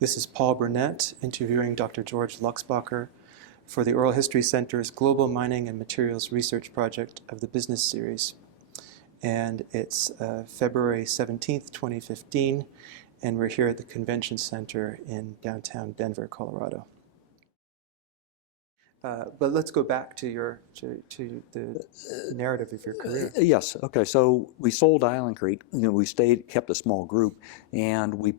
This is Paul Burnett interviewing Dr. George Luxbacher for the Oral History Center's Global Mining and Materials Research Project of the Business Series. And it's February 17th, 2015, and we're here at the Convention Center in downtown Denver, Colorado. But let's go back to the narrative of your career. Yes. Okay. So we sold Island Creek. We kept a small group, and we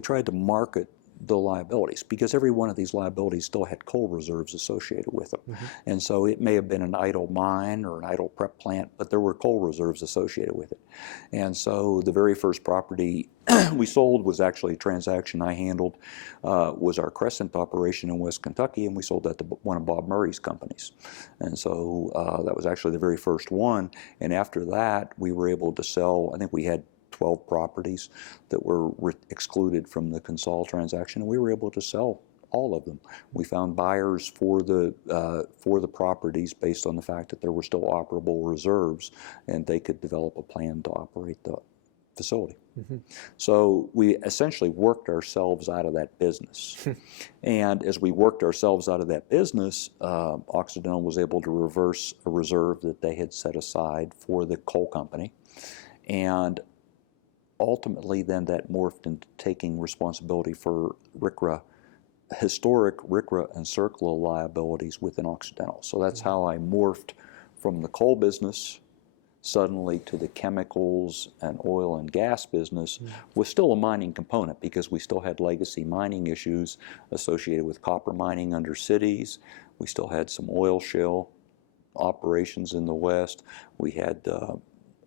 tried to market the liabilities, because every one of these liabilities still had coal reserves associated with them. Mm-hmm. And so it may have been an idle mine or an idle prep plant, but there were coal reserves associated with it. And so the very first property we sold was actually a transaction I handled, was our Crescent operation in West Kentucky, and we sold that to one of Bob Murray's companies. And so that was actually the very first one. And after that, we were able to sell, I think we had 12 properties that were excluded from the Consol transaction, and we were able to sell all of them. We found buyers for the properties based on the fact that there were still operable reserves, and they could develop a plan to operate the facility. Mm-hmm. So we essentially worked ourselves out of that business. And as we worked ourselves out of that business, Occidental was able to reverse a reserve that they had set aside for the coal company. And ultimately, then that morphed into taking responsibility for RCRA, historic RCRA and CERCLA liabilities within Occidental. So that's mm-hmm. how I morphed from the coal business suddenly to the chemicals and oil and gas business, mm-hmm. with still a mining component, because we still had legacy mining issues associated with copper mining under cities. We still had some oil shale operations in the West. We had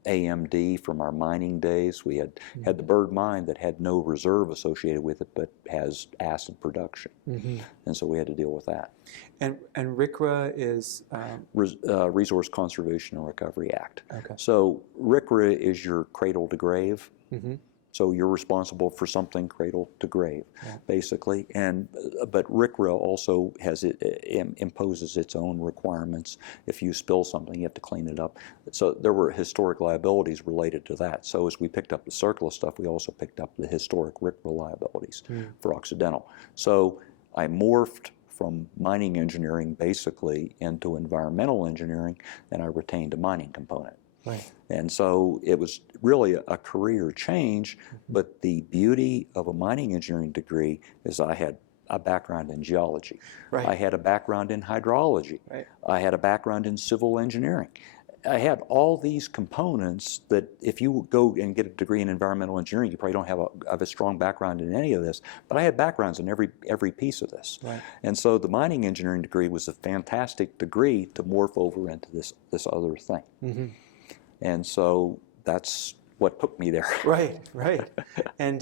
AMD from our mining days. We had the Bird mine that had no reserve associated with it, but has acid production. Mm-hmm. And so we had to deal with that. And RCRA is? Resource Conservation and Recovery Act. Okay. So RCRA is your cradle to grave. Mm-hmm. So you're responsible for something cradle to grave, yeah. basically. But RCRA also imposes its own requirements. If you spill something, you have to clean it up. So there were historic liabilities related to that. So as we picked up the CERCLA stuff, we also picked up the historic RCRA liabilities for Occidental. So I morphed from mining engineering basically into environmental engineering, and I retained a mining component. Right. And so it was really a career change, but the beauty of a mining engineering degree is I had a background in geology. Right. I had a background in hydrology. Right. I had a background in civil engineering. I had all these components that if you go and get a degree in environmental engineering, you probably don't have a strong background in any of this, but I had backgrounds in every piece of this. Right. And so the mining engineering degree was a fantastic degree to morph over into this other thing. Mm-hmm. And so that's what took me there. Right, right. And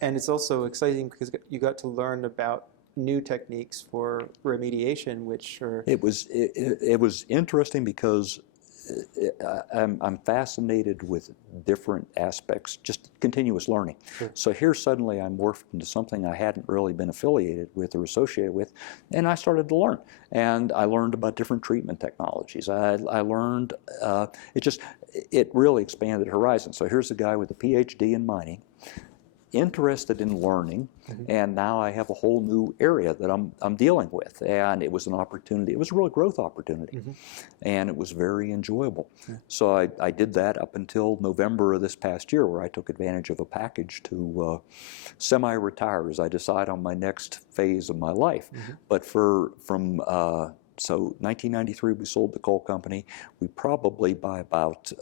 it's also exciting because you got to learn about new techniques for remediation, which are... It was interesting because I'm fascinated with different aspects, just continuous learning. Sure. So here suddenly I morphed into something I hadn't really been affiliated with or associated with, and I started to learn. And I learned about different treatment technologies. I learned, it really expanded horizons. So here's a guy with a PhD in mining, interested in learning, mm-hmm. and now I have a whole new area that I'm dealing with, and it was an opportunity. It was a real growth opportunity, mm-hmm. and it was very enjoyable. Yeah. So I did that up until November of this past year, where I took advantage of a package to semi-retire as I decide on my next phase of my life. Mm-hmm. But so 1993 we sold the coal company. We probably by about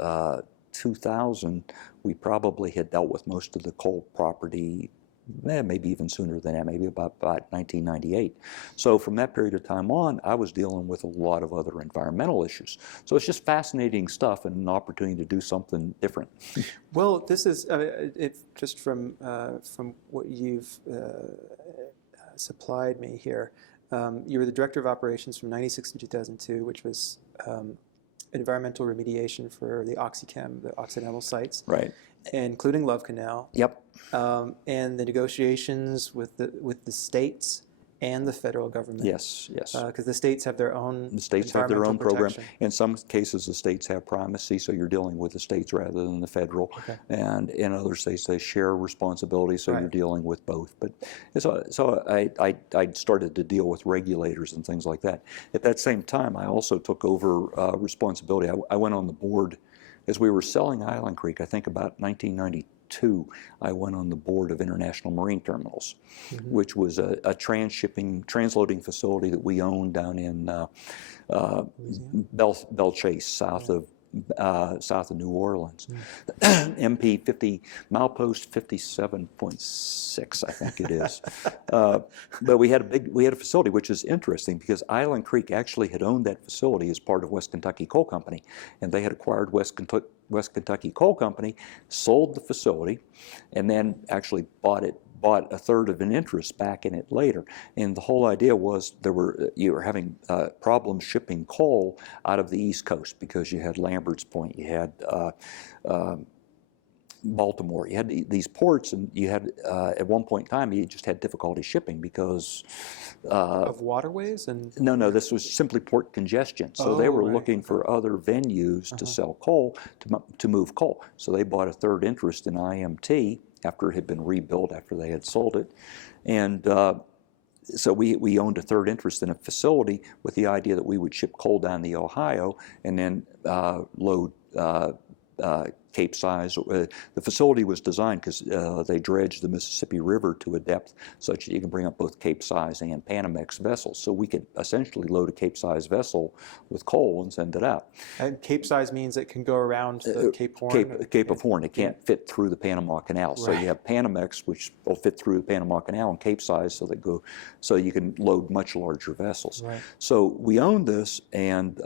2000, we probably had dealt with most of the coal property, maybe even sooner than that, maybe about 1998. So from that period of time on, I was dealing with a lot of other environmental issues. So it's just fascinating stuff and an opportunity to do something different. Well, this is, just from what you've supplied me here. You were the Director of Operations from 96 to 2002, which was environmental remediation for the OxyChem, the Occidental sites, right, including Love Canal. Yep. And the negotiations with the states and the federal government. Yes, yes. Because the states have their own The states have their own program. protection. In some cases, the states have primacy, so you're dealing with the states rather than the federal. Okay. And in other states, they share responsibility, so you're Right. dealing with both. But so I started to deal with regulators and things like that. At that same time, I also took over responsibility. I went on the board as we were selling Island Creek. I think about 1992, I went on the board of International Marine Terminals, which was a transloading facility that we owned down in Belle Chase, south of New Orleans. MP 50, milepost 57.6, I think it is. But we had a facility, which is interesting because Island Creek actually had owned that facility as part of West Kentucky Coal Company, and they had acquired West Kentucky Coal Company, sold the facility, and then actually bought a third of an interest back in it later. And the whole idea was you were having problems shipping coal out of the East Coast because you had Lambert's Point, you had Baltimore, you had these ports, and you had at one point in time you just had difficulty shipping because of waterways and no, this was simply port congestion. So they were looking for other venues to sell coal, to move coal. So they bought a third interest in IMT after it had been rebuilt, after they had sold it. And so we owned a third interest in a facility with the idea that we would ship coal down the Ohio and then load Cape Size. The facility was designed because they dredged the Mississippi River to a depth such that you can bring up both Cape Size and Panamax vessels. So we could essentially load a Cape Size vessel with coal and send it out. And Cape Size means it can go around the Cape Horn? Cape of Horn. It can't fit through the Panama Canal. So you have Panamax, which will fit through the Panama Canal, and Cape Size, so you can load much larger vessels. Right. So we owned this and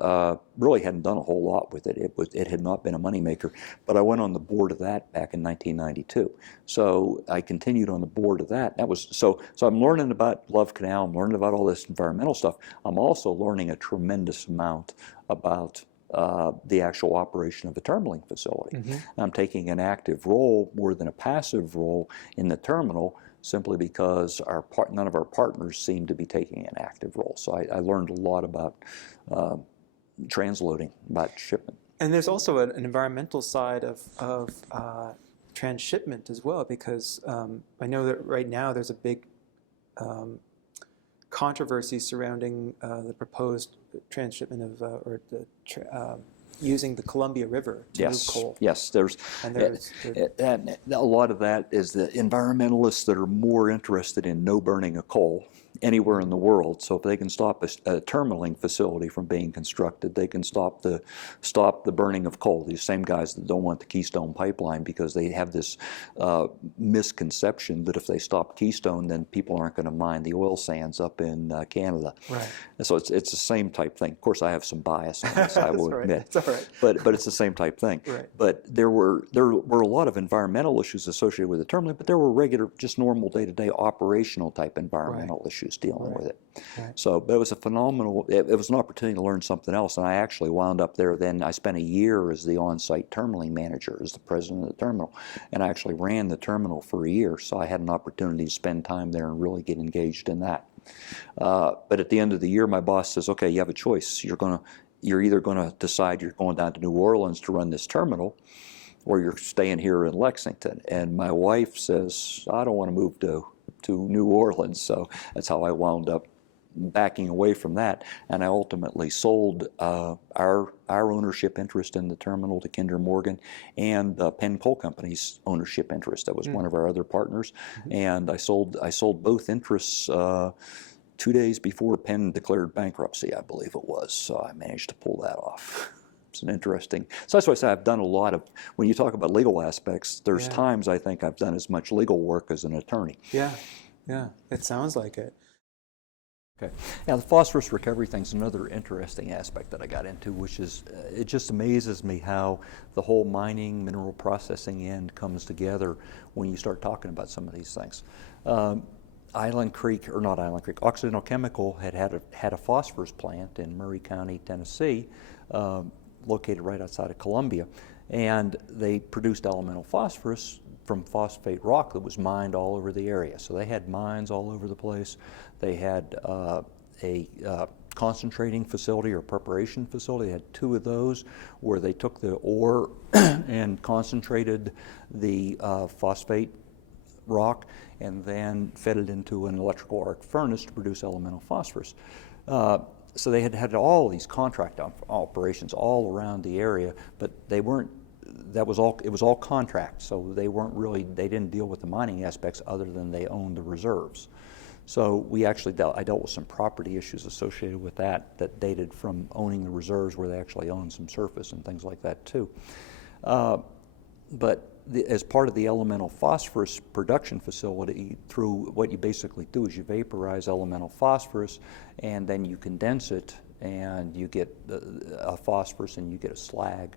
really hadn't done a whole lot with it. It had not been a moneymaker. But I went on the board of that back in 1992. So I continued on the board of that. So I'm learning about Love Canal. I'm learning about all this environmental stuff. I'm also learning a tremendous amount about the actual operation of the terminaling facility. I'm taking an active role more than a passive role in the terminal, simply because none of our partners seem to be taking an active role. So I learned a lot about transloading, about shipment. And there's also an environmental side of transshipment as well, because I know that right now there's a big controversy surrounding the proposed transshipment of using the Columbia River to move coal. Yes, there's a lot of that is the environmentalists that are more interested in no burning of coal anywhere in the world. So if they can stop a terminaling facility from being constructed, they can stop the burning of coal. These same guys that don't want the Keystone Pipeline because they have this misconception that if they stop Keystone, then people aren't going to mine the oil sands up in Canada. Right. And so it's the same type thing. Of course, I have some bias on this, I will admit. It's all right. But it's the same type thing. Right. But there were a lot of environmental issues associated with the terminaling, but there were regular, just normal day-to-day operational type environmental issues dealing with it. Right. So, but it was it was an opportunity to learn something else, and I actually wound up there. Then I spent a year as the on-site terminaling manager, as the president of the terminal, and I actually ran the terminal for a year. So I had an opportunity to spend time there and really get engaged in that. But at the end of the year, my boss says, "Okay, you have a choice. You're either going to decide you're going down to New Orleans to run this terminal, or you're staying here in Lexington." And my wife says, "I don't want to move to New Orleans." So that's how I wound up backing away from that. And I ultimately sold our ownership interest in the terminal to Kinder Morgan and Penn Coal Company's ownership interest. That was one of our other partners. And I sold both interests 2 days before Penn declared bankruptcy, I believe it was. So I managed to pull that off. It's an interesting. So that's why I say I've done a lot of. When you talk about legal aspects, there's times I think I've done as much legal work as an attorney. Yeah, it sounds like it. Okay. Now the phosphorus recovery thing's another interesting aspect that I got into, which is it just amazes me how the whole mining, mineral processing end comes together when you start talking about some of these things. Occidental Chemical had a phosphorus plant in Murray County, Tennessee, located right outside of Columbia, and they produced elemental phosphorus from phosphate rock that was mined all over the area. So they had mines all over the place. They had a concentrating facility or preparation facility. They had 2 of those where they took the ore and concentrated the phosphate rock and then fed it into an electrical arc furnace to produce elemental phosphorus. So they had all these contract operations all around the area, but they weren't, it was all contract, so they didn't deal with the mining aspects other than they owned the reserves. So I dealt with some property issues associated with that dated from owning the reserves where they actually owned some surface and things like that too. But as part of the elemental phosphorus production facility, through what you basically do is you vaporize elemental phosphorus and then you condense it and you get a phosphorus and you get a slag.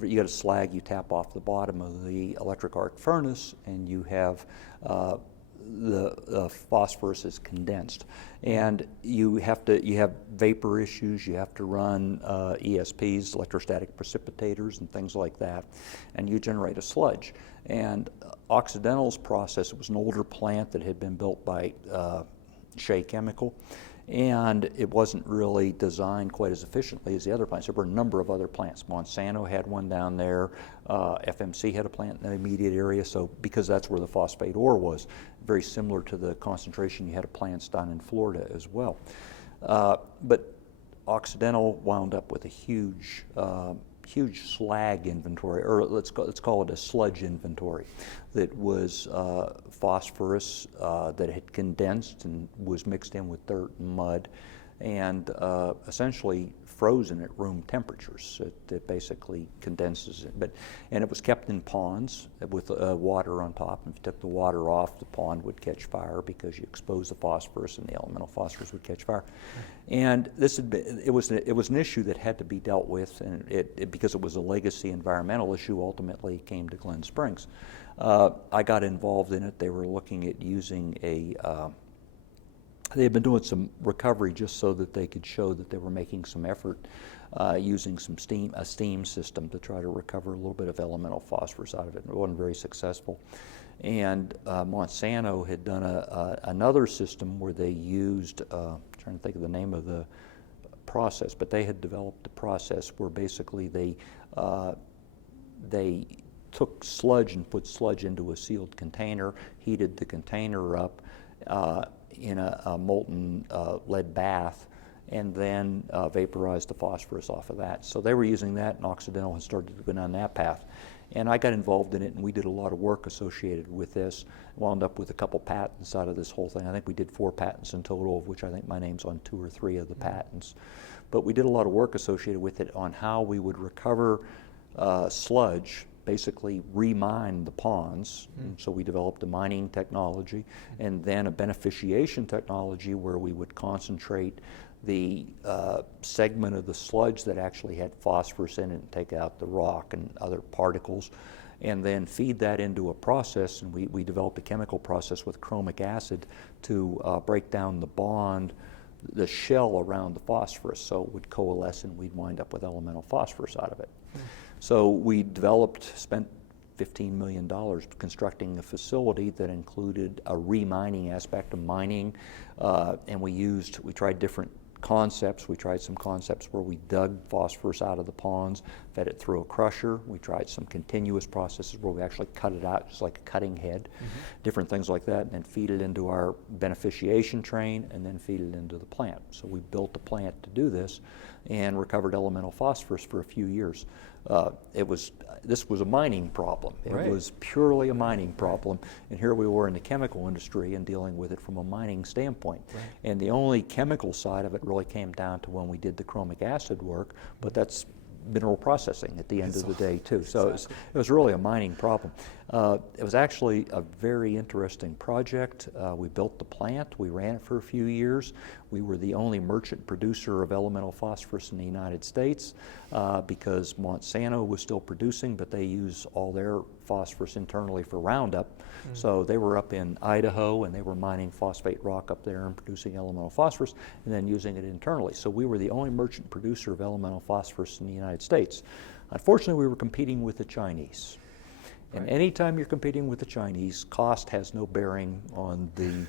You get a slag, you tap off the bottom of the electric arc furnace and you have the phosphorus is condensed, and you have vapor issues. You have to run ESPs, electrostatic precipitators, and things like that, and you generate a sludge. And Occidental's process, it was an older plant that had been built by Shea Chemical, and it wasn't really designed quite as efficiently as the other plants. There were a number of other plants. Monsanto had one down there. FMC had a plant in the immediate area, so because that's where the phosphate ore was, very similar to the concentration you had of plants down in Florida as well. But Occidental wound up with a huge slag inventory, or let's call it a sludge inventory, that was phosphorus that had condensed and was mixed in with dirt and mud, and essentially frozen at room temperatures. It basically condenses it, and it was kept in ponds with water on top. And if you took the water off, the pond would catch fire because you exposed the phosphorus, and the elemental phosphorus would catch fire. And it was an issue that had to be dealt with, and because it was a legacy environmental issue, ultimately came to Glen Springs. I got involved in it. They were looking at using they had been doing some recovery just so that they could show that they were making some effort using a steam system to try to recover a little bit of elemental phosphorus out of it. It wasn't very successful. And Monsanto had done another system where they used, trying to think of the name of the process, but they had developed a process where basically they took sludge and put sludge into a sealed container, heated the container up in a molten lead bath, and then vaporized the phosphorus off of that. So they were using that, and Occidental had started to go down that path. And I got involved in it, and we did a lot of work associated with this. Wound up with a couple patents out of this whole thing. I think we did 4 patents in total, of which I think my name's on 2 or 3 of the patents. But we did a lot of work associated with it on how we would recover sludge, basically remine the ponds. So we developed a mining technology and then a beneficiation technology where we would concentrate the segment of the sludge that actually had phosphorus in it and take out the rock and other particles, and then feed that into a process. And we developed a chemical process with chromic acid to break down the bond, the shell around the phosphorus, so it would coalesce and we'd wind up with elemental phosphorus out of it. So we spent $15 million constructing a facility that included a remining aspect of mining, and we tried different concepts. We tried some concepts where we dug phosphorus out of the ponds, fed it through a crusher. We tried some continuous processes where we actually cut it out just like a cutting head, different things like that, and then feed it into our beneficiation train and then feed it into the plant. So we built a plant to do this and recovered elemental phosphorus for a few years. This was a mining problem. It was purely a mining problem, and here we were in the chemical industry and dealing with it from a mining standpoint. And the only chemical side of it really came down to when we did the chromic acid work, but that's mineral processing at the end of the day too. So it was really a mining problem. It was actually a very interesting project. We built the plant. We ran it for a few years. We were the only merchant producer of elemental phosphorus in the United States because Monsanto was still producing, but they use all their phosphorus internally for Roundup. So they were up in Idaho and they were mining phosphate rock up there and producing elemental phosphorus and then using it internally. So we were the only merchant producer of elemental phosphorus in the United States. Unfortunately, we were competing with the Chinese. And Right. anytime you're competing with the Chinese, cost has no bearing on the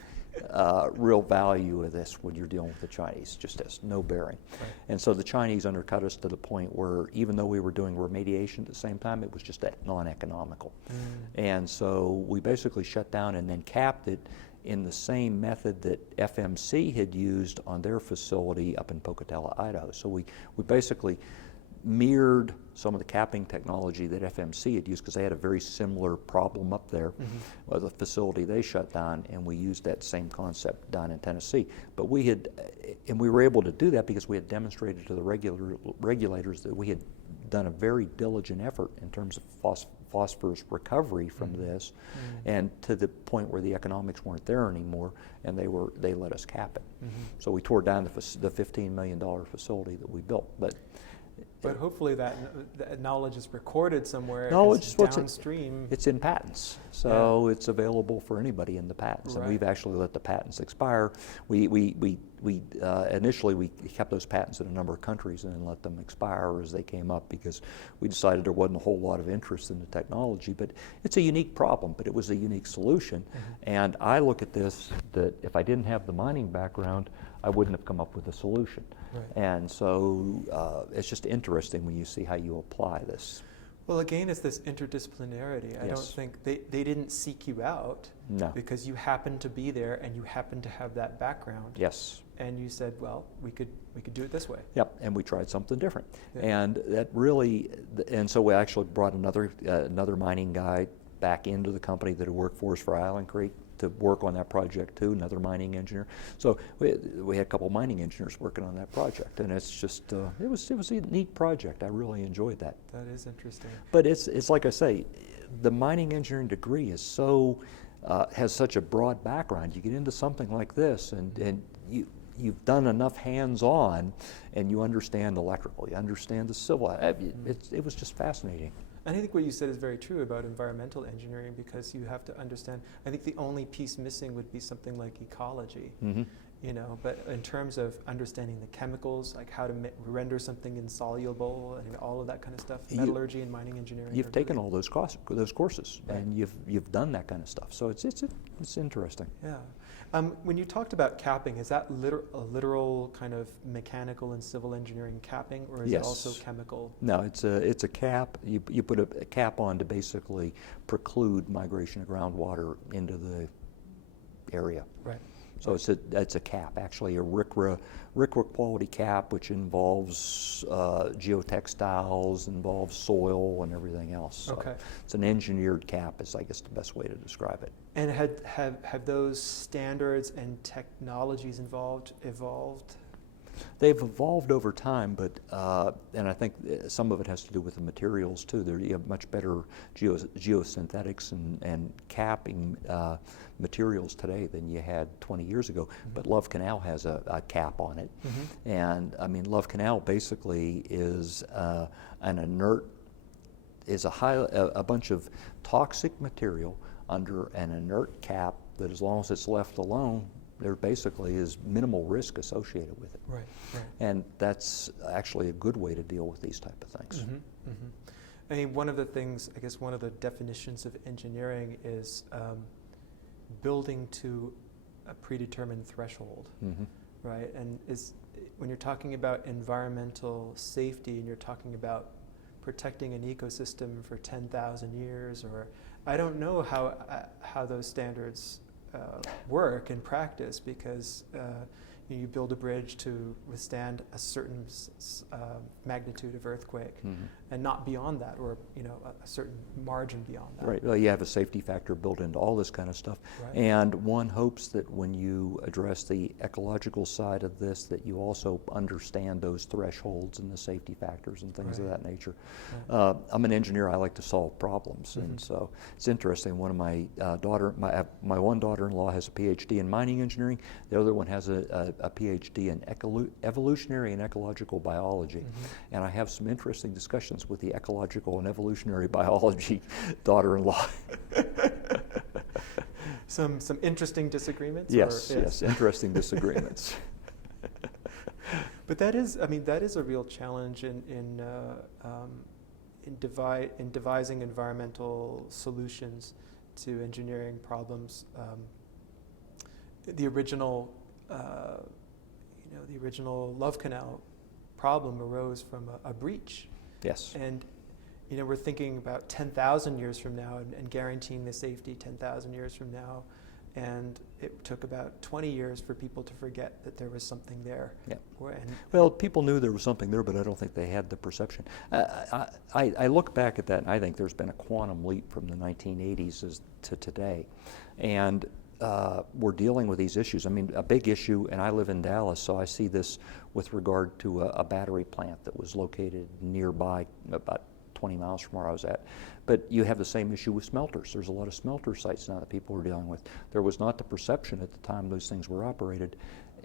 real value of this when you're dealing with the Chinese. Just has no bearing. Right. And so the Chinese undercut us to the point where even though we were doing remediation at the same time, it was just non-economical. And so we basically shut down and then capped it in the same method that FMC had used on their facility up in Pocatello, Idaho. So we basically mirrored some of the capping technology that FMC had used because they had a very similar problem up there with a facility they shut down, and we used that same concept down in Tennessee. But we were able to do that because we had demonstrated to the regulators that we had done a very diligent effort in terms of phosphorus recovery from this, and to the point where the economics weren't there anymore, and they let us cap it. So we tore down the $15 million facility that we built. But hopefully that knowledge is recorded somewhere. Knowledge It's downstream. It's in patents, so it's available for anybody in the patents, Right. and we've actually let the patents expire. Initially we kept those patents in a number of countries and then let them expire as they came up because we decided there wasn't a whole lot of interest in the technology. But it's a unique problem, but it was a unique solution. And I look at this that if I didn't have the mining background, I wouldn't have come up with a solution. Right. And so it's just interesting when you see how you apply this. Well, again, it's this interdisciplinarity. I don't Yes. think they didn't seek you out No. because you happened to be there and you happened to have that background. Yes. And you said, well, we could do it this way. Yep, and we tried something different. Yeah. And that really, and so we actually brought another mining guy back into the company that had worked for us for Island Creek to work on that project too, another mining engineer. So we had a couple mining engineers working on that project, and it's just, it was a neat project. I really enjoyed that. That is interesting. But it's like I say, the mining engineering degree is has such a broad background. You get into something like this, and you've done enough hands-on, and you understand electrical, you understand the civil. It was just fascinating. And I think what you said is very true about environmental engineering because you have to understand. I think the only piece missing would be something like ecology. You know, but in terms of understanding the chemicals, like how to render something insoluble and all of that kind of stuff, metallurgy and mining engineering. You've taken all those courses, Right. and you've done that kind of stuff. So it's interesting. Yeah. When you talked about capping, is that a literal kind of mechanical and civil engineering capping, or is Yes. it also chemical? No, it's a cap. You put a cap on to basically preclude migration of groundwater into the area. Right. So it's a cap, actually a RCRA quality cap, which involves geotextiles, involves soil and everything else. So Okay. it's an engineered cap is, I guess, the best way to describe it. And have those standards and technologies evolved? They've evolved over time, but and I think some of it has to do with the materials too. You have much better geosynthetics and capping materials today than you had 20 years ago. But Love Canal has a cap on it, and I mean Love Canal basically is an inert, is a bunch of toxic material under an inert cap that, as long as it's left alone, there basically is minimal risk associated with it. Right. And that's actually a good way to deal with these type of things. I mean, one of the things, I guess one of the definitions of engineering is building to a predetermined threshold, right? And when you're talking about environmental safety and you're talking about protecting an ecosystem for 10,000 years, or I don't know how those standards work in practice, because you build a bridge to withstand a certain magnitude of earthquake, and not beyond that, or a certain margin beyond that. Right. Well, you have a safety factor built into all this kind of stuff, Right. and one hopes that when you address the ecological side of this, that you also understand those thresholds and the safety factors and things of Right. that nature. Right. I'm an engineer. I like to solve problems, and so it's interesting. One of my my one daughter-in-law has a PhD in mining engineering. The other one has a PhD in evolutionary and ecological biology, and I have some interesting discussions with the ecological and evolutionary biology daughter-in-law. Some interesting disagreements. Yes, interesting disagreements. But that is a real challenge in in devising environmental solutions to engineering problems. The original Love Canal problem arose from a breach. Yes. And we're thinking about 10,000 years from now and guaranteeing the safety 10,000 years from now. And it took about 20 years for people to forget that there was something there. Yeah. And well, people knew there was something there, but I don't think they had the perception. I look back at that, and I think there's been a quantum leap from the 1980s to today. And we're dealing with these issues. I mean, a big issue, and I live in Dallas, so I see this with regard to a battery plant that was located nearby, about 20 miles from where I was at. But you have the same issue with smelters. There's a lot of smelter sites now that people are dealing with. There was not the perception at the time those things were operated.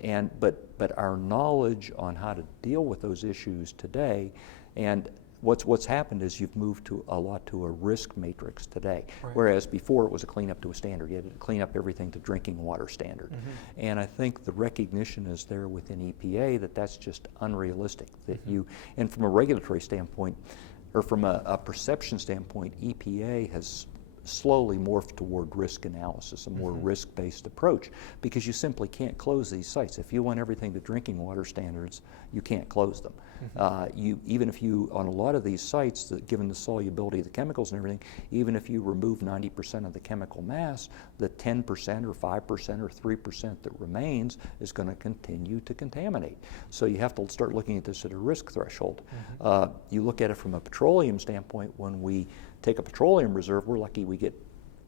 But our knowledge on how to deal with those issues today, and what's happened is you've moved to a risk matrix today. Right. Whereas before it was a cleanup to a standard. You had to clean up everything to drinking water standard. Mm-hmm. And I think the recognition is there within EPA that that's just unrealistic. That and from a regulatory standpoint, or from a perception standpoint, EPA has slowly morphed toward risk analysis, a more risk-based approach, because you simply can't close these sites. If you want everything to drinking water standards, you can't close them. Even if you, on a lot of these sites, given the solubility of the chemicals and everything, even if you remove 90% of the chemical mass, the 10% or 5% or 3% that remains is going to continue to contaminate. So you have to start looking at this at a risk threshold. You look at it from a petroleum standpoint. When we take a petroleum reserve, we're lucky we get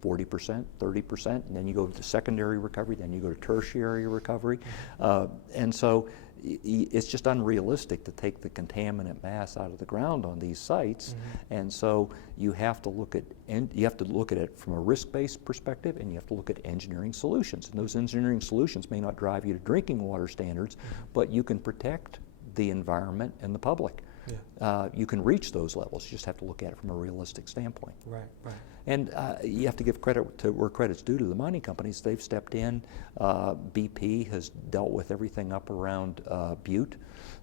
40%, 30%, and then you go to secondary recovery, then you go to tertiary recovery. And so it's just unrealistic to take the contaminant mass out of the ground on these sites. And so you have to look at it from a risk-based perspective, and you have to look at engineering solutions. And those engineering solutions may not drive you to drinking water standards, but you can protect the environment and the public. You can reach those levels. You just have to look at it from a realistic standpoint. Right. And you have to give credit to where credit's due to the mining companies. They've stepped in. BP has dealt with everything up around Butte.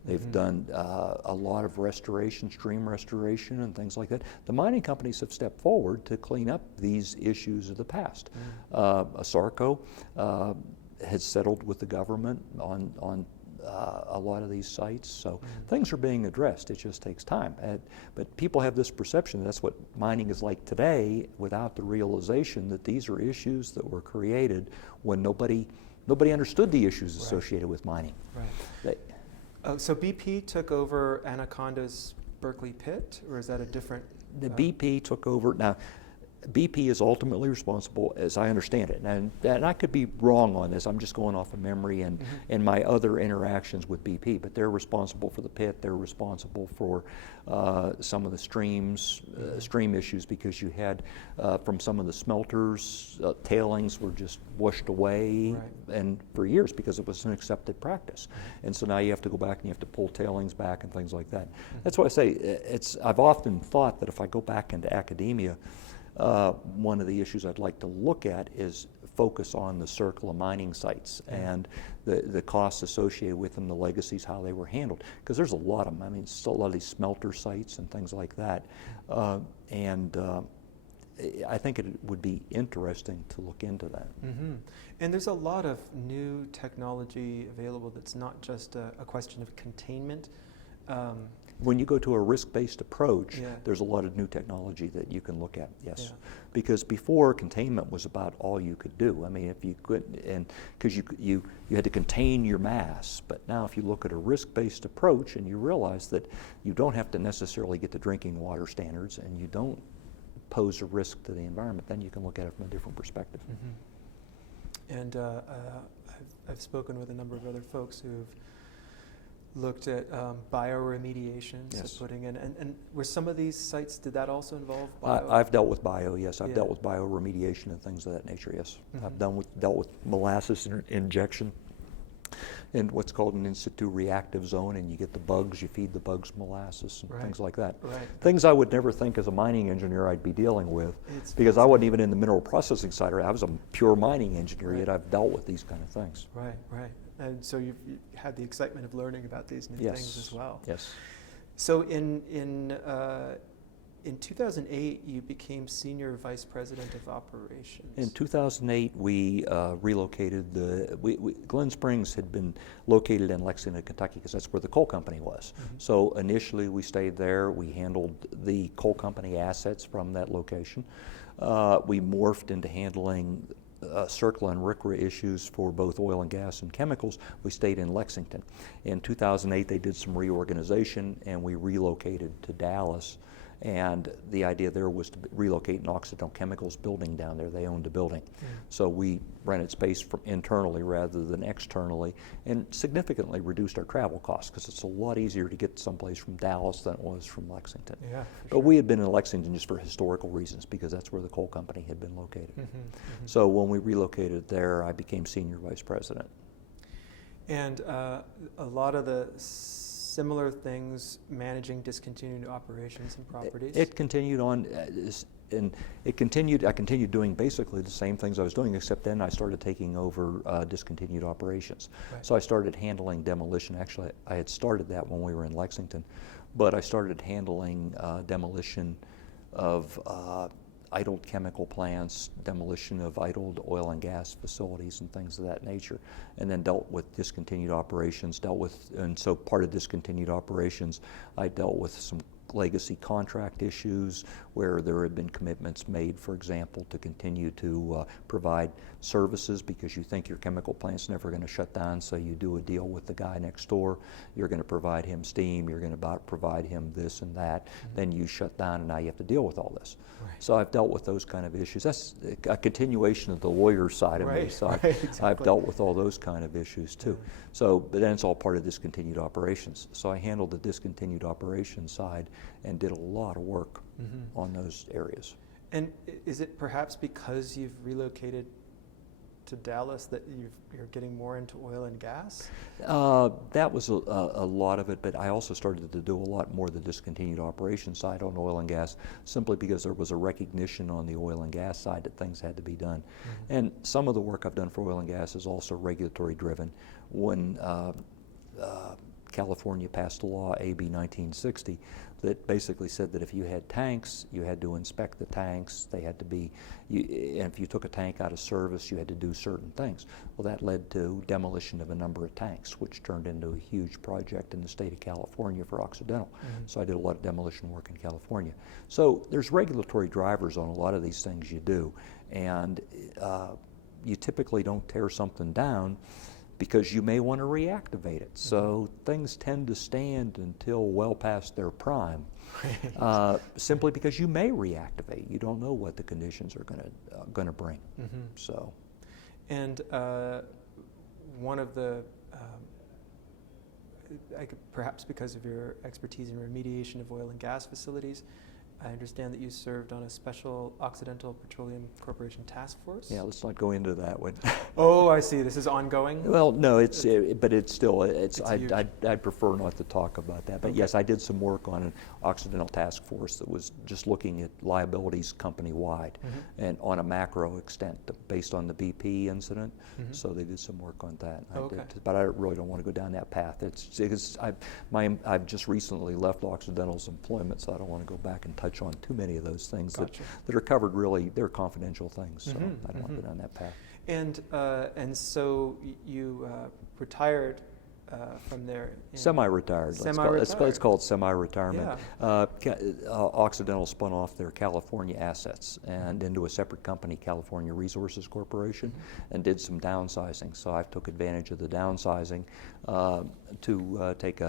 They've done a lot of restoration, stream restoration, and things like that. The mining companies have stepped forward to clean up these issues of the past. ASARCO has settled with the government on a lot of these sites, so things are being addressed. It just takes time. But people have this perception that's what mining is like today, without the realization that these are issues that were created when nobody understood the issues associated with mining. Right. So BP took over Anaconda's Berkeley pit, or is that a different? The BP took over. Now, BP is ultimately responsible, as I understand it, and I could be wrong on this. I'm just going off of memory and my other interactions with BP, but they're responsible for the pit. They're responsible for some of the stream issues, because you had from some of the smelters, tailings were just washed away, and for years, because it was an accepted practice. And so now you have to go back and you have to pull tailings back and things like that. That's why I say I've often thought that if I go back into academia, one of the issues I'd like to look at is focus on the circle of mining sites and the costs associated with them, the legacies, how they were handled. Because there's a lot of them. I mean, still a lot of these smelter sites and things like that. I think it would be interesting to look into that. And there's a lot of new technology available that's not just a question of containment. When you go to a risk-based approach, there's a lot of new technology that you can look at, yes. Because before, containment was about all you could do. I mean, if you could, and because you had to contain your mass, but now if you look at a risk-based approach and you realize that you don't have to necessarily get to drinking water standards and you don't pose a risk to the environment, then you can look at it from a different perspective. And I've spoken with a number of other folks who've looked at bioremediation, so putting in, and were some of these sites, did that also involve bio? I've dealt with bio, yes. I've dealt with bioremediation and things of that nature, yes. I've dealt with molasses injection in what's called an in situ reactive zone, and you get the bugs, you feed the bugs molasses and things like that. Things I would never think as a mining engineer I'd be dealing with, because I wasn't even in the mineral processing side. I was a pure mining engineer, yet I've dealt with these kind of things. Right. And so you had the excitement of learning about these new things as well. Yes. So in in 2008, you became Senior Vice President of Operations. In 2008, we relocated Glen Springs had been located in Lexington, Kentucky, because that's where the coal company was. So initially, we stayed there. We handled the coal company assets from that location. We morphed into handling CERCLA and RCRA issues for both oil and gas and chemicals. We stayed in Lexington. In 2008, they did some reorganization, and we relocated to Dallas. And the idea there was to relocate an Occidental Chemicals building down there. They owned a building. So we rented space from internally rather than externally, and significantly reduced our travel costs, because it's a lot easier to get someplace from Dallas than it was from Lexington. Yeah, but we had been in Lexington just for historical reasons, because that's where the coal company had been located. So when we relocated there, I became Senior Vice President. And a lot of the similar things, managing discontinued operations and properties? It continued on, and I continued doing basically the same things I was doing, except then I started taking over discontinued operations. Right. So I started handling demolition. Actually, I had started that when we were in Lexington, but I started handling demolition of idled chemical plants, demolition of idled oil and gas facilities and things of that nature, and then dealt with discontinued operations, and so part of discontinued operations, I dealt with some legacy contract issues where there had been commitments made, for example, to continue to provide services, because you think your chemical plant's never going to shut down, so you do a deal with the guy next door. You're going to provide him steam, you're going to provide him this and that, then you shut down and now you have to deal with all this. Right. So I've dealt with those kind of issues. That's a continuation of the lawyer side of me, so exactly. I've dealt with all those kind of issues too. So, but then it's all part of discontinued operations. So I handled the discontinued operations side and did a lot of work on those areas. And is it perhaps because you've relocated to Dallas that you're getting more into oil and gas? That was a lot of it, but I also started to do a lot more of the discontinued operations side on oil and gas, simply because there was a recognition on the oil and gas side that things had to be done. And some of the work I've done for oil and gas is also regulatory driven. When California passed a law, AB 1960, that basically said that if you had tanks, you had to inspect the tanks. They had to be, and if you took a tank out of service, you had to do certain things. Well, that led to demolition of a number of tanks, which turned into a huge project in the state of California for Occidental. So I did a lot of demolition work in California. So there's regulatory drivers on a lot of these things you do, and you typically don't tear something down because you may want to reactivate it. So things tend to stand until well past their prime, simply because you may reactivate. You don't know what the conditions are going to bring. So, and one of the perhaps because of your expertise in remediation of oil and gas facilities, I understand that you served on a special Occidental Petroleum Corporation task force. Yeah, let's not go into that one. Oh, I see. This is ongoing? Well, no, but it's still, I'd prefer not to talk about that. But okay. Yes, I did some work on an Occidental task force that was just looking at liabilities company-wide and on a macro extent based on the BP incident. So they did some work on that. But I really don't want to go down that path. I've just recently left Occidental's employment, so I don't want to go back and touch on too many of those things that are covered. Really, they're confidential things, so I don't want to go down that path. And so you retired from there. Semi-retired. Semi-retired. It's called semi-retirement. Yeah. Occidental spun off their California assets and into a separate company, California Resources Corporation, and did some downsizing. So I took advantage of the downsizing to take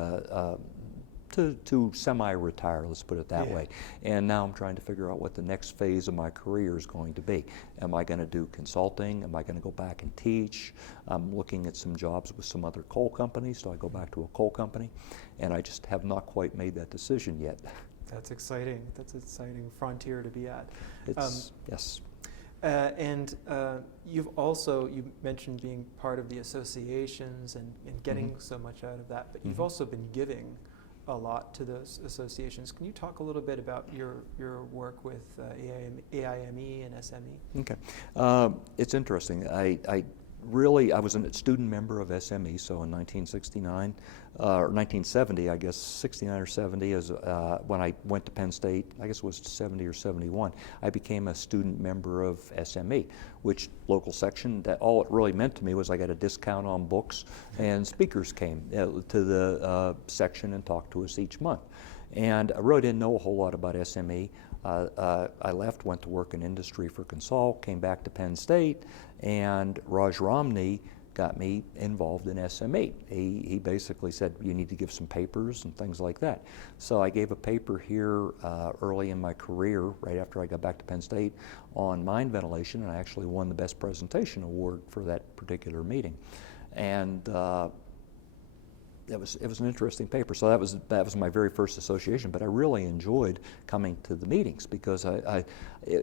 to semi-retire, let's put it that way. And now I'm trying to figure out what the next phase of my career is going to be. Am I going to do consulting? Am I going to go back and teach? I'm looking at some jobs with some other coal companies. Do I go back to a coal company? And I just have not quite made that decision yet. That's exciting. That's an exciting frontier to be at. Yes. And you mentioned being part of the associations and getting so much out of that, but you've also been giving a lot to those associations. Can you talk a little bit about your work with AIME and SME? Okay. It's interesting. really, I was a student member of SME, so in 1969, or 1970, I guess, 69 or 70, when I went to Penn State, I guess it was 70 or 71, I became a student member of SME, which local section, that all it really meant to me was I got a discount on books, and speakers came to the section and talked to us each month. And I really didn't know a whole lot about SME. I left, went to work in industry for Consol, came back to Penn State, and Raj Ramney got me involved in SME. He basically said, you need to give some papers and things like that. So I gave a paper here early in my career, right after I got back to Penn State, on mine ventilation, and I actually won the Best Presentation Award for that particular meeting. And it was an interesting paper. So that was my very first association, but I really enjoyed coming to the meetings because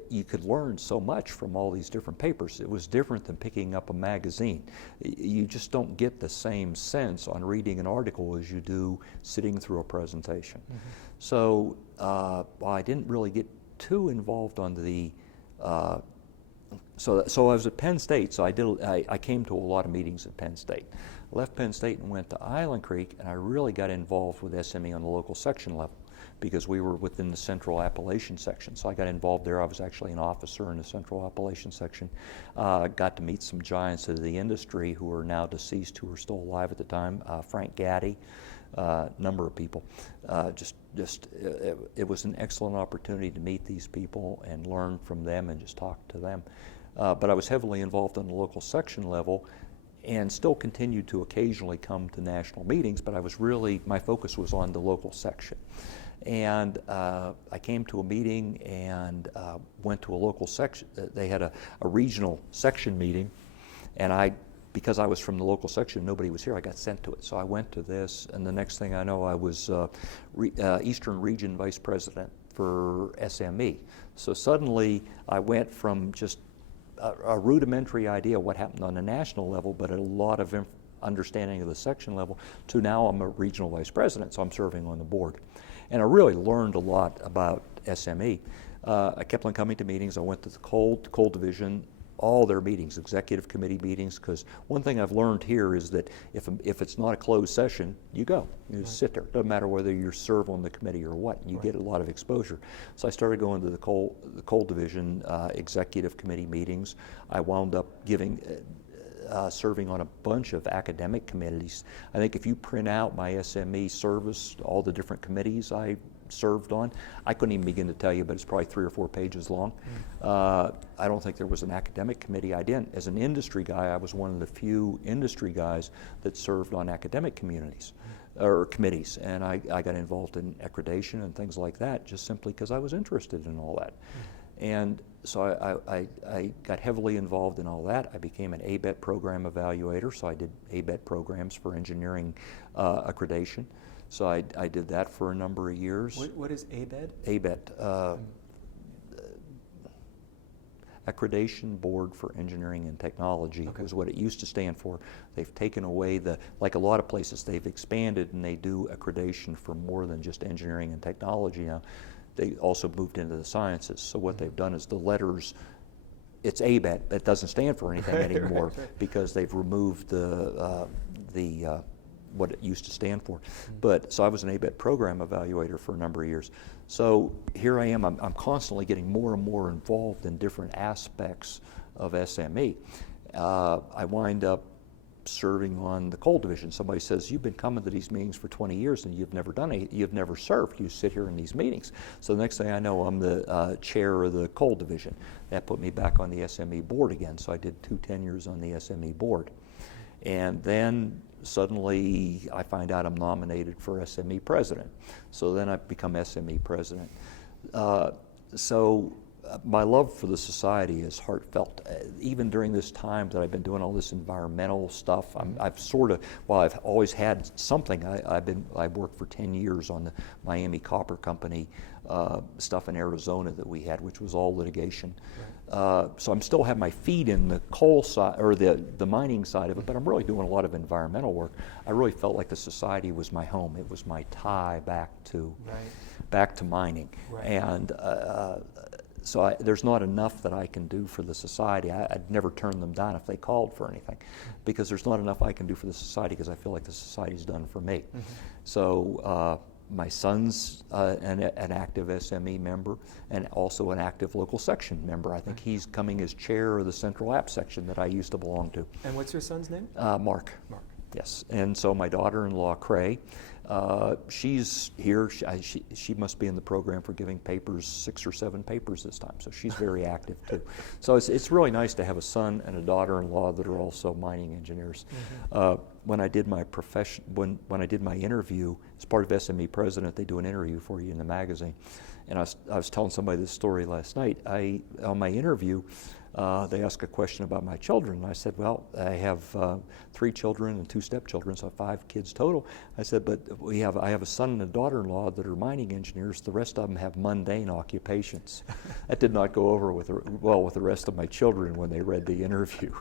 you could learn so much from all these different papers. It was different than picking up a magazine. You just don't get the same sense on reading an article as you do sitting through a presentation. Mm-hmm. So while I didn't really get too involved on the so I was at Penn State, so I came to a lot of meetings at Penn State. Left Penn State and went to Island Creek, and I really got involved with SME on the local section level because we were within the Central Appalachian section. So I got involved there. I was actually an officer in the Central Appalachian section. Got to meet some giants of the industry who are now deceased, who were still alive at the time. Frank Gaddy, number of people. It was an excellent opportunity to meet these people and learn from them and just talk to them. But I was heavily involved on the local section level and still continued to occasionally come to national meetings, but my focus was on the local section. And I came to a meeting and went to a local section. They had a regional section meeting, and because I was from the local section, nobody was here, I got sent to it. So I went to this, and the next thing I know, I was Eastern Region Vice President for SME. So suddenly I went from just a rudimentary idea of what happened on a national level, but a lot of understanding of the section level, to now I'm a regional vice president, so I'm serving on the board. And I really learned a lot about SME. I kept on coming to meetings. I went to the coal division, all their meetings, executive committee meetings, because one thing I've learned here is that if it's not a closed session, you go. You just sit there. Doesn't matter whether you serve on the committee or what. You get a lot of exposure. So I started going to the coal division executive committee meetings. I wound up serving on a bunch of academic committees. I think if you print out my SME service, all the different committees I served on, I couldn't even begin to tell you, but it's probably 3 or 4 pages long. I don't think there was an academic committee. I didn't. As an industry guy, I was one of the few industry guys that served on academic communities or committees, and I got involved in accreditation and things like that just simply because I was interested in all that. And so I got heavily involved in all that. I became an ABET program evaluator, so I did ABET programs for engineering accreditation. So I did that for a number of years. What is ABET? ABET, Accreditation Board for Engineering and Technology, was what it used to stand for. They've taken away like a lot of places, they've expanded and they do accreditation for more than just engineering and technology now. They also moved into the sciences. So what they've done is the letters, it's ABET, it doesn't stand for anything anymore because they've removed what it used to stand for. But so I was an ABET program evaluator for a number of years. So here I am, I'm constantly getting more and more involved in different aspects of SME. I wind up serving on the coal division. Somebody says, you've been coming to these meetings for 20 years and you've never served. You sit here in these meetings. So the next thing I know, I'm the chair of the coal division. That put me back on the SME board again. So I did 2 tenures on the SME board. And then suddenly I find out I'm nominated for SME president. So then I become SME president. My love for the society is heartfelt. Even during this time that I've been doing all this environmental stuff, while I've always had something, I worked for 10 years on the Miami Copper Company stuff in Arizona that we had, which was all litigation. So I'm still have my feet in the coal side or the mining side of it, but I'm really doing a lot of environmental work. I really felt like the society was my home. It was my tie back to mining, and so there's not enough that I can do for the society. I'd never turn them down if they called for anything, because there's not enough I can do for the society because I feel like the society's done for me. So my son's an active SME member and also an active local section member. I think he's coming as chair of the Central App section that I used to belong to. And what's your son's name? Mark. Mark. Yes, and so my daughter-in-law, Cray, she's here. She must be in the program for giving papers, 6 or 7 papers this time, so she's very active too. So it's really nice to have a son and a daughter-in-law that are also mining engineers. When I did my when I did my interview, as part of SME President, they do an interview for you in the magazine. And I was telling somebody this story last night. On my interview, they asked a question about my children. And I said, well, I have 3 children and 2 stepchildren, so 5 kids total. I said, but I have a son and a daughter-in-law that are mining engineers. The rest of them have mundane occupations. That did not go over well with the rest of my children when they read the interview.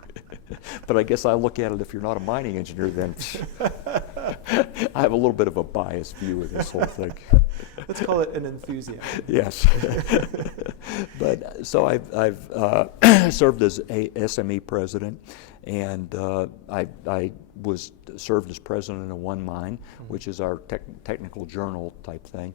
But I guess I look at it, if you're not a mining engineer, then I have a little bit of a biased view of this whole thing. Let's call it an enthusiasm. Yes. But so I've served as a SME president, and I served as president of One Mine, which is our technical journal type thing.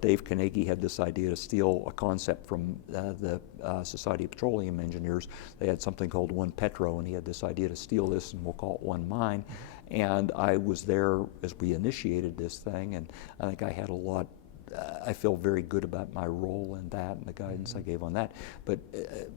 Dave Carnegie had this idea to steal a concept from the Society of Petroleum Engineers. They had something called One Petro, and he had this idea to steal this, and we'll call it One Mine. And I was there as we initiated this thing, and I think I had a lot. I feel very good about my role in that and the guidance I gave on that. But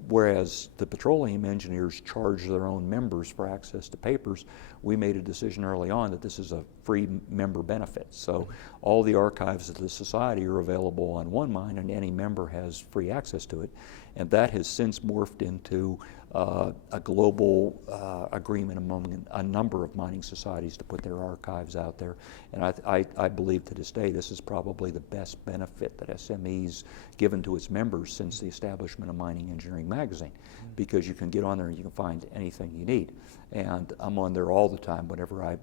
whereas the petroleum engineers charge their own members for access to papers, we made a decision early on that this is a free member benefit. So all the archives of the society are available on One Mine, and any member has free access to it. And that has since morphed into a global agreement among a number of mining societies to put their archives out there. And I believe to this day this is probably the best benefit that SME's given to its members since the establishment of Mining Engineering Magazine, because you can get on there and you can find anything you need. And I'm on there all the time. Whenever I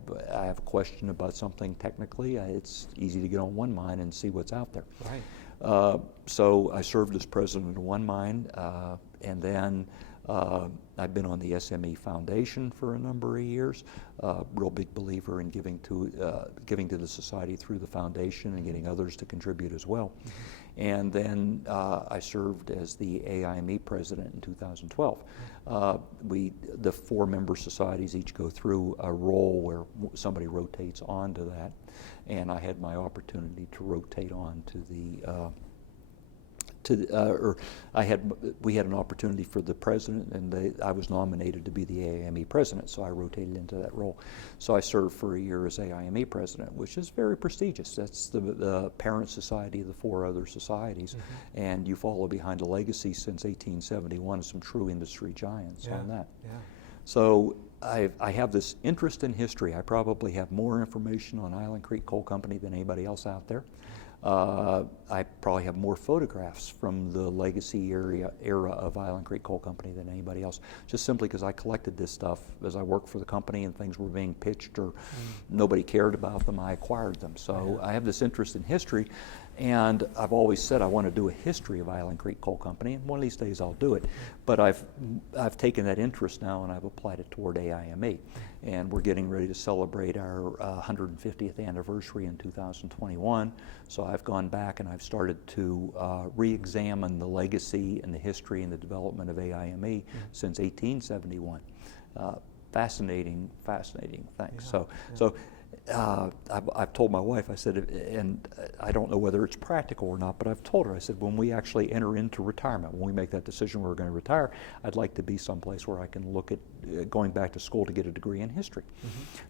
have a question about something technically, it's easy to get on One Mine and see what's out there. Right. So I served as president of One Mine, and then I've been on the SME Foundation for a number of years. Real big believer in giving to the society through the foundation and getting others to contribute as well. And then I served as the AIME president in 2012. The 4 member societies each go through a role where somebody rotates onto that, and I had my opportunity to rotate on to the we had an opportunity for the president, and I was nominated to be the AIME president, so I rotated into that role. So I served for a year as AIME president, which is very prestigious. That's the parent society of the 4 other societies, and you follow behind a legacy since 1871 of some true industry giants on that. Yeah. So I have this interest in history. I probably have more information on Island Creek Coal Company than anybody else out there. I probably have more photographs from the legacy era of Island Creek Coal Company than anybody else, just simply because I collected this stuff as I worked for the company and things were being pitched or nobody cared about them. I acquired them. So I have this interest in history, and I've always said I want to do a history of Island Creek Coal Company, and one of these days I'll do it. But I've taken that interest now and I've applied it toward AIME, and we're getting ready to celebrate our 150th anniversary in 2021. So I've gone back and I've started to re-examine the legacy and the history and the development of AIME since 1871. Fascinating thing. So I've told my wife, I said, and I don't know whether it's practical or not, but I've told her, I said, when we actually enter into retirement, when we make that decision we're going to retire, I'd like to be someplace where I can look at going back to school to get a degree in history,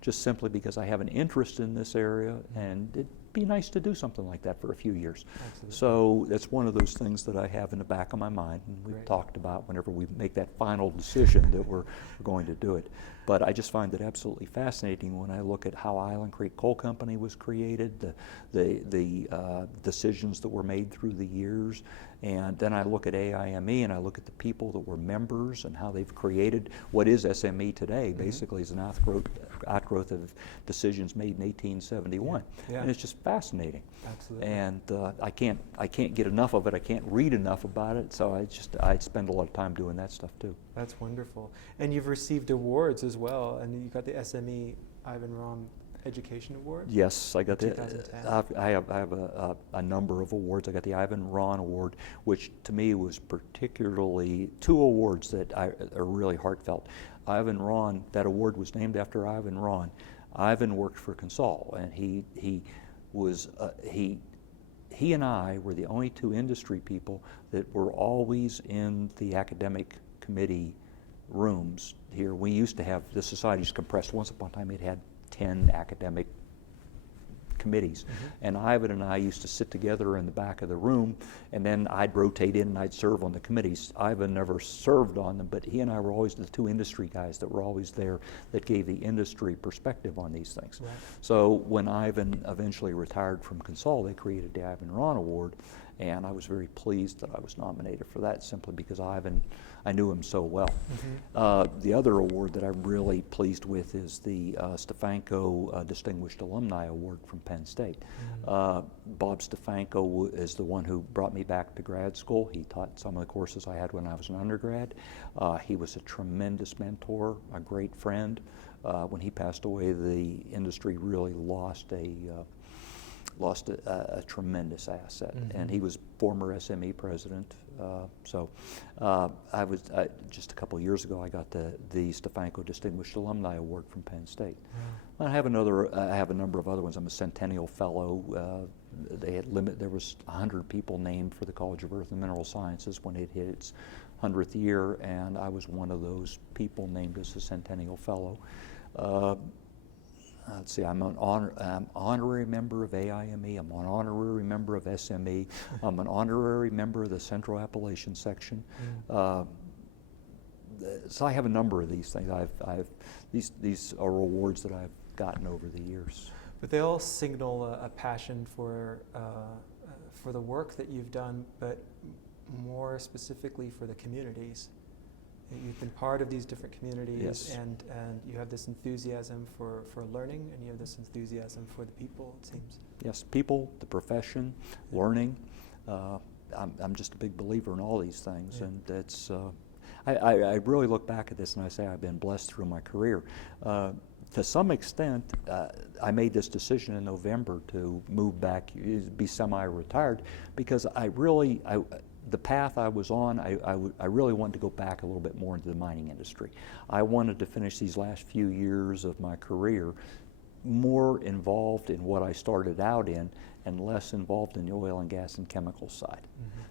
just simply because I have an interest in this area, and it'd be nice to do something like that for a few years. Absolutely. So that's one of those things that I have in the back of my mind, and we've talked about whenever we make that final decision that we're going to do it. But I just find it absolutely fascinating when I look at how Island Creek Coal Company was created, the decisions that were made through the years, And then I look at AIME and I look at the people that were members and how they've created what is SME today, basically is an outgrowth of decisions made in 1871. Yeah. And it's just fascinating. Absolutely. And I can't get enough of it. I can't read enough about it. So I spend a lot of time doing that stuff too. That's wonderful. And you've received awards as well. And you got the SME Ivan Rom Education Award? Yes, I got the. 2010. I have a number of awards. I got the Ivan Ron Award, which to me was particularly two awards that are really heartfelt. Ivan Ron, that award was named after Ivan Ron. Ivan worked for Consol, and he and I were the only two industry people that were always in the academic committee rooms here. We used to have the societies compressed. Once upon a time, it had 10 academic committees. And Ivan and I used to sit together in the back of the room, and then I'd rotate in and I'd serve on the committees. Ivan never served on them, but he and I were always the two industry guys that were always there that gave the industry perspective on these things. Right. So when Ivan eventually retired from Consol, they created the Ivan Ron Award, and I was very pleased that I was nominated for that simply because I knew him so well. The other award that I'm really pleased with is the Stefanko Distinguished Alumni Award from Penn State. Bob Stefanko is the one who brought me back to grad school. He taught some of the courses I had when I was an undergrad. He was a tremendous mentor, a great friend. When he passed away, the industry really lost a tremendous asset, and he was former SME president. I was just a couple of years ago. I got the Stefanko Distinguished Alumni Award from Penn State. I have a number of other ones. I'm a Centennial Fellow. There was 100 people named for the College of Earth and Mineral Sciences when it hit its 100th year, and I was one of those people named as a Centennial Fellow. Let's see, I'm an honorary member of AIME, I'm an honorary member of SME, I'm an honorary member of the Central Appalachian section. So I have a number of these things. These are awards that I've gotten over the years. But they all signal a passion for the work that you've done, but more specifically for the communities. You've been part of these different communities, yes. and you have this enthusiasm for learning, and you have this enthusiasm for the people, it seems. Yes, people, the profession, learning. I'm just a big believer in all these things, and it's. I really look back at this and I say I've been blessed through my career. To some extent, I made this decision in November to move back, be semi-retired, because the path I was on, I really wanted to go back a little bit more into the mining industry. I wanted to finish these last few years of my career more involved in what I started out in and less involved in the oil and gas and chemical side.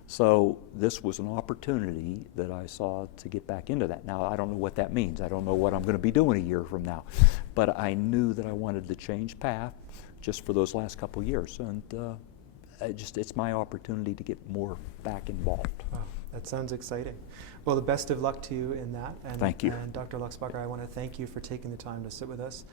So this was an opportunity that I saw to get back into that. Now, I don't know what that means. I don't know what I'm going to be doing a year from now. But I knew that I wanted to change path just for those last couple of years. And it's my opportunity to get more back involved. Wow, that sounds exciting. Well, the best of luck to you in that. And, thank you. And Dr. Luxbacher, I want to thank you for taking the time to sit with us.